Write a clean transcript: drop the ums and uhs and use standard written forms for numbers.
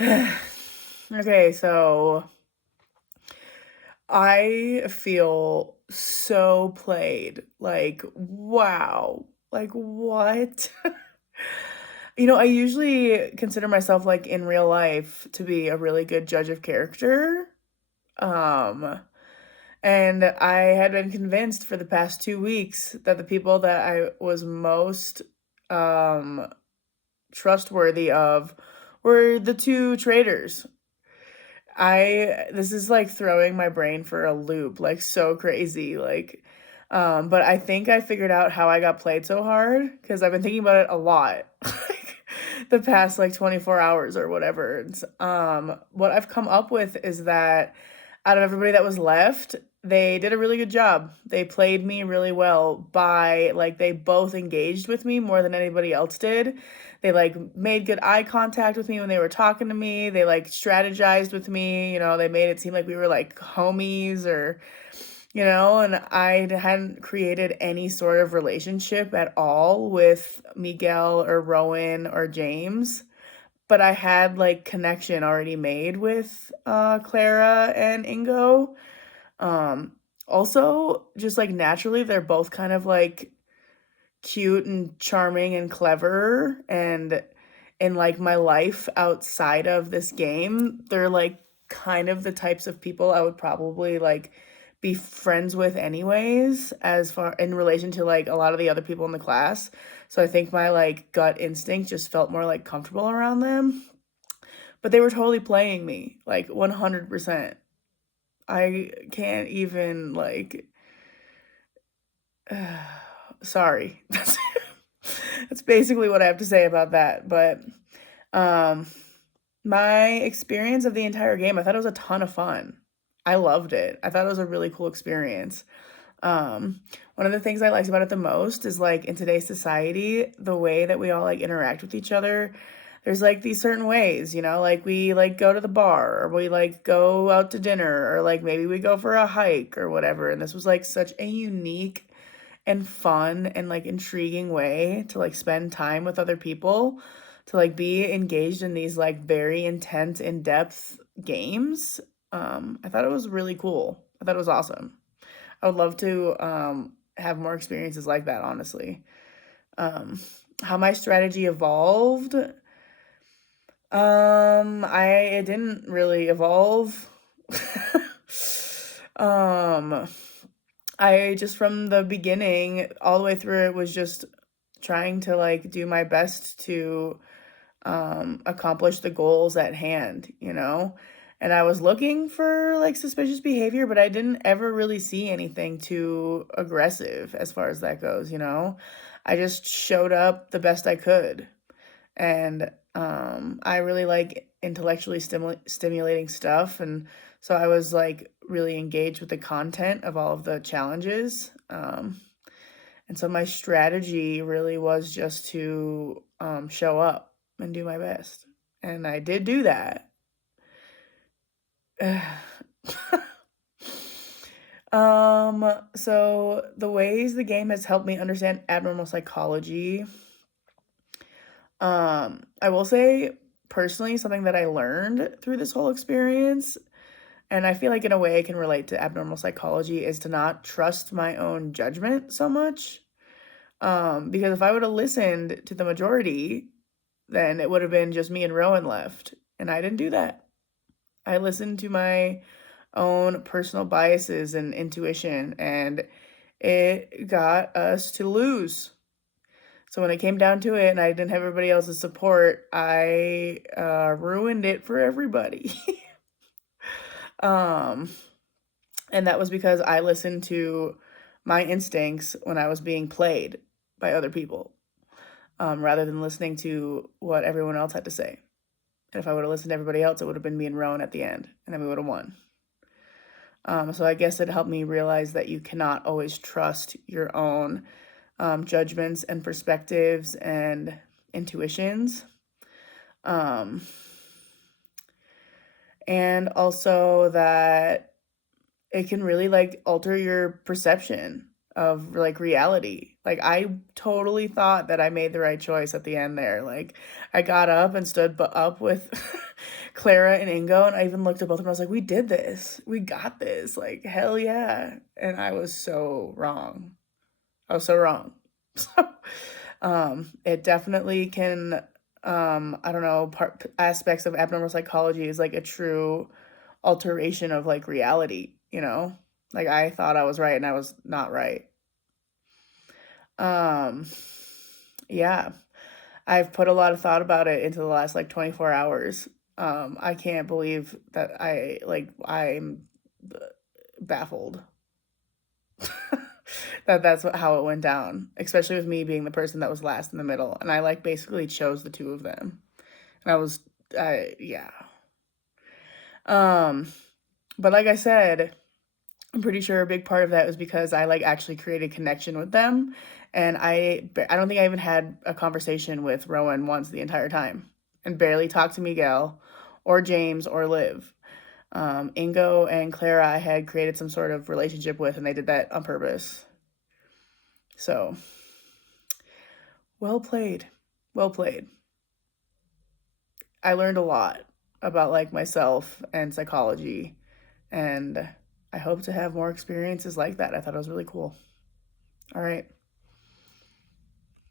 Okay, so I feel so played. Like, wow. Like, what? I usually consider myself, like, in real life to be a really good judge of character. Um, and I had been convinced for the past 2 weeks that the people that I was most, um, trustworthy of were the 2 traitors. This is, like, throwing my brain for a loop, like, so crazy, like, but I think I figured out how I got played so hard because 'cause I've been thinking about it a lot, like, the past, like, 24 hours or whatever. What I've come up with is that out of everybody that was left, they did a really good job. They played me really well they both engaged with me more than anybody else did. They, like, made good eye contact with me when they were talking to me. They, like, strategized with me, they made it seem like we were, like, homies and I hadn't created any sort of relationship at all with Miguel or Rowan or James, but I had, like, connection already made with, Clara and Ingo. Um, Also, just, like, naturally, they're both kind of, like, cute and charming and clever, and in, like, my life outside of this game, they're, like, kind of the types of people I would probably, like, be friends with anyways, as far in relation to, like, a lot of the other people in the class. So I think my, like, gut instinct just felt more, like, comfortable around them, but they were totally playing me, like, 100%. I can't even, like sorry. That's basically what I have to say about that, but, um, my experience of the entire game, I thought it was a ton of fun. I loved it. I thought it was a really cool experience. Um, One of the things I liked about it the most is, like, in today's society, the way that we all, like, interact with each other. There's, like, these certain ways, like, we, like, go to the bar, or we, like, go out to dinner, or, like, maybe we go for a hike or whatever, and this was, like, such a unique and fun and, like, intriguing way to, like, spend time with other people, to, like, be engaged in these, like, very intense, in-depth games. I thought it was really cool. I thought it was awesome. I would love to, have more experiences like that, honestly. Um, how my strategy evolved? It didn't really evolve. Um, I just from the beginning all the way through it was just trying to, like, do my best to accomplish the goals at hand. And I was looking for, like, suspicious behavior, but I didn't ever really see anything too aggressive as far as that goes. I just showed up the best I could. And I really like intellectually stimulating stuff. And so I was, like, really engaged with the content of all of the challenges. And so my strategy really was just to show up and do my best. And I did do that. So the ways the game has helped me understand abnormal psychology. I will say personally something that I learned through this whole experience, and I feel like in a way I can relate to abnormal psychology, is to not trust my own judgment so much. Because if I would have listened to the majority, then it would have been just me and Rowan left, and I didn't do that. I listened to my own personal biases and intuition, and it got us to lose. So when it came down to it and I didn't have everybody else's support, I ruined it for everybody. um, and that was because I listened to my instincts when I was being played by other people, rather than listening to what everyone else had to say. And if I would have listened to everybody else, it would have been me and Rowan at the end, and then we would have won. So I guess it helped me realize that you cannot always trust your own judgments and perspectives and intuitions. Um, and also that it can really, like, alter your perception of, like, reality. Like, I totally thought that I made the right choice at the end there. Like, I got up and stood up with Clara and Ingo, and I even looked at both of them. I was like, "We did this. We got this. Like, hell yeah!" And I was so wrong. I was so wrong. So, it definitely can. I don't know. Aspects of abnormal psychology is like a true alteration of like reality. You know, like I thought I was right and I was not right. Um, yeah, I've put a lot of thought about it into the last like 24 hours. I can't believe that I'm baffled that how it went down, especially with me being the person that was last in the middle. And I like basically chose the two of them. And yeah. Um, but like I said, I'm pretty sure a big part of that was because I like actually created connection with them. And I don't think I even had a conversation with Rowan once the entire time, and barely talked to Miguel or James or Liv. Ingo and Clara I had created some sort of relationship with, and they did that on purpose. So, well played. Well played. I learned a lot about like myself and psychology, and I hope to have more experiences like that. I thought it was really cool. All right.